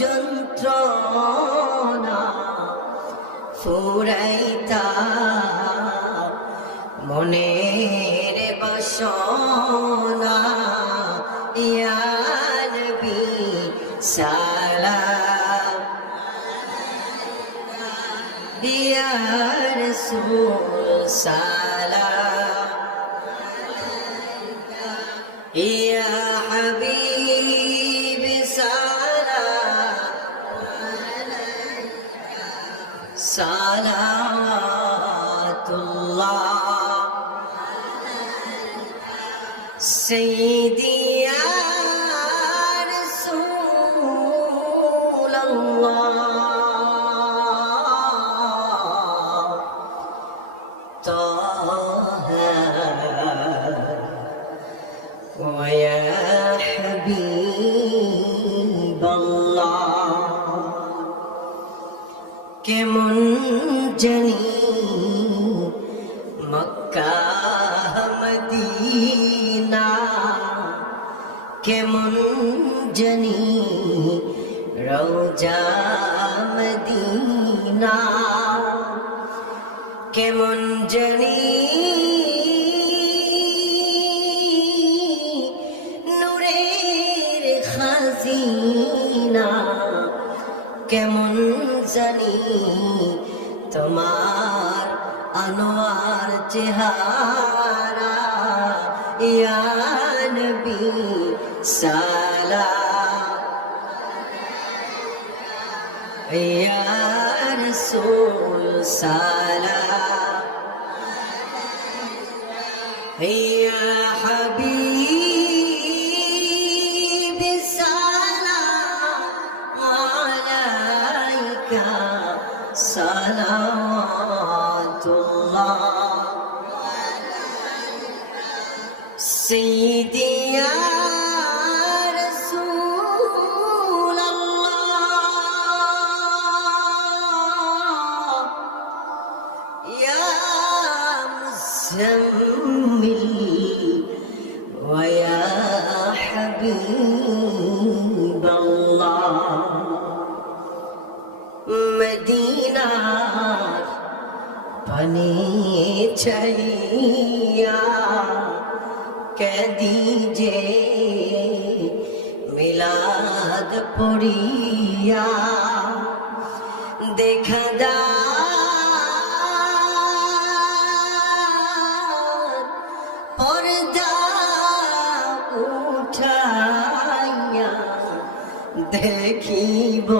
যন্ত্রণা ফুরাইতা মনের বাসনা। ইয়া নবী সালাম। ইয়া রাসূল সালাম। صلوات الله سيدي يا رسول কেমন জানি? মক্কা মদিনা কেমন জানি? রওজা মদিনা কেমন জানি? কেমন জানি তোমার আনোয়ার চেহারা ইয়া নবী সালাম ইয়া রাসূল সালাম ইয়া হাবিব صلوات الله. سيدي يا رسول الله. يا مزمل ويا حبيب পানি ছাইয়া কেদি যে মিলাদ পড়িয়া দেখা দা পর্দা উঠাইয়া দেখিব